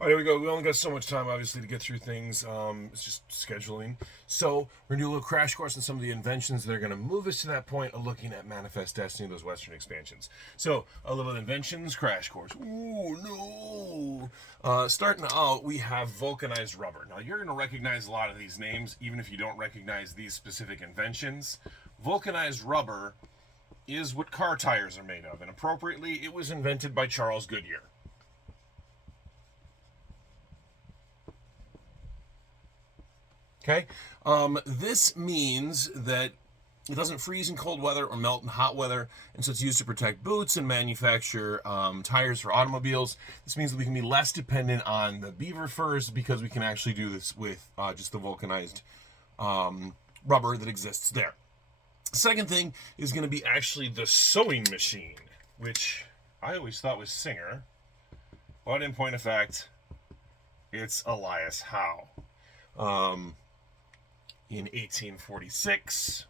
All right, here we go. We only got so much time, obviously, to get through things. It's just scheduling. So we're going to do a little crash course on some of the inventions that are going to move us to that point of looking at Manifest Destiny, those Western expansions. So a little inventions crash course. Ooh, no. Starting out, we have vulcanized rubber. Now, you're going to recognize a lot of these names, even if you don't recognize these specific inventions. Vulcanized rubber is what car tires are made of, and appropriately, it was invented by Charles Goodyear. Okay, this means that it doesn't freeze in cold weather or melt in hot weather, and so it's used to protect boots and manufacture tires for automobiles. This means that we can be less dependent on the beaver furs because we can actually do this with just the vulcanized rubber that exists there. Second thing is going to be actually the sewing machine, which I always thought was Singer, but in point of fact, it's Elias Howe. In 1846.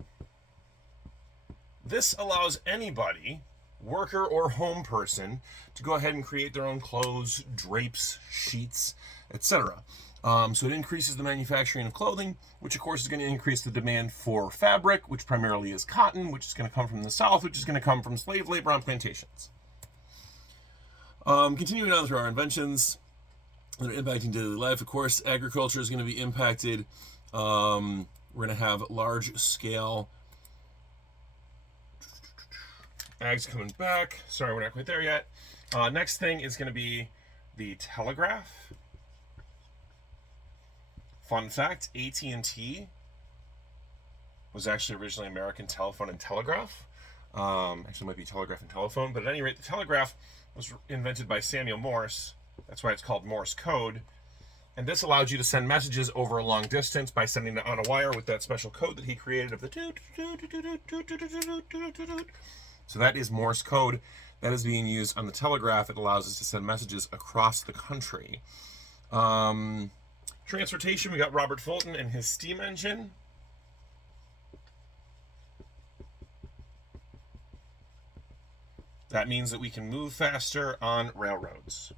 This allows anybody, worker or home person, to go ahead and create their own clothes, drapes, sheets, etc. So it increases the manufacturing of clothing, which of course is going to increase the demand for fabric, which primarily is cotton, which is going to come from the South, which is going to come from slave labor on plantations. Continuing on through our inventions that are impacting daily life, of course, agriculture is going to be impacted. We're going to have large scale ags coming back. Sorry, we're not quite there yet. Next thing is going to be the telegraph. Fun fact, AT&T was actually originally American Telephone and Telegraph. Actually, it might be telegraph and telephone, but at any rate, the telegraph was invented by Samuel Morse. That's why it's called Morse code. And this allows you to send messages over a long distance by sending it on a wire with that special code that he created of the toot. So that is Morse code. That is being used on the telegraph. It allows us to send messages across the country. Transportation, we got Robert Fulton and his steam engine. That means that we can move faster on railroads.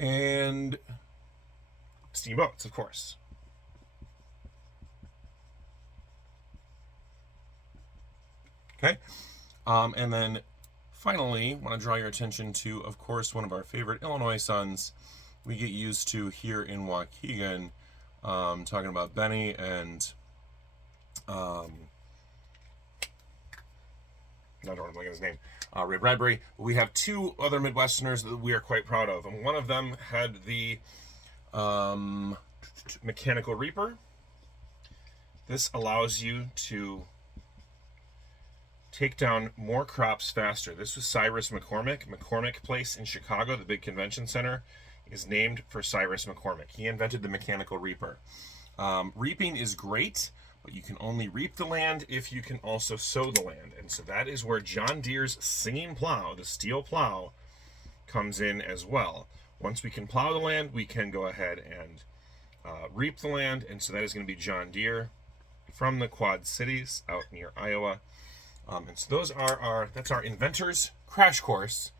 And steamboats, of course. Okay. And then finally, want to draw your attention to, of course, one of our favorite Illinois sons we get used to here in Waukegan, talking about Benny and I don't remember his name, Ray Bradbury. We have two other Midwesterners that we are quite proud of, and one of them had the mechanical reaper. This allows you to take down more crops faster. This was Cyrus McCormick. McCormick Place in Chicago, the big convention center, is named for Cyrus McCormick. He invented the mechanical reaper. Reaping is great, but you can only reap the land if you can also sow the land. And so that is where John Deere's singing plow, the steel plow, comes in as well. Once we can plow the land, we can go ahead and reap the land. And so that is going to be John Deere from the Quad Cities out near Iowa. And so that's our Inventors crash course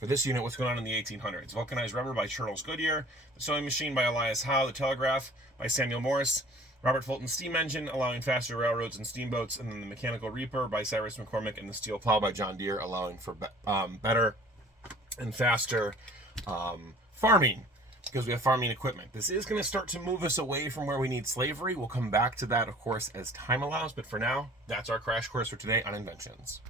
for this unit, what's going on in the 1800s. Vulcanized rubber by Charles Goodyear, the sewing machine by Elias Howe, the telegraph by Samuel Morse, Robert Fulton's steam engine allowing faster railroads and steamboats, and then the mechanical reaper by Cyrus McCormick, and the steel plow by John Deere allowing for better and faster farming, because we have farming equipment. This is going to start to move us away from where we need slavery. We'll come back to that, of course, as time allows, but for now, that's our crash course for today on Inventions.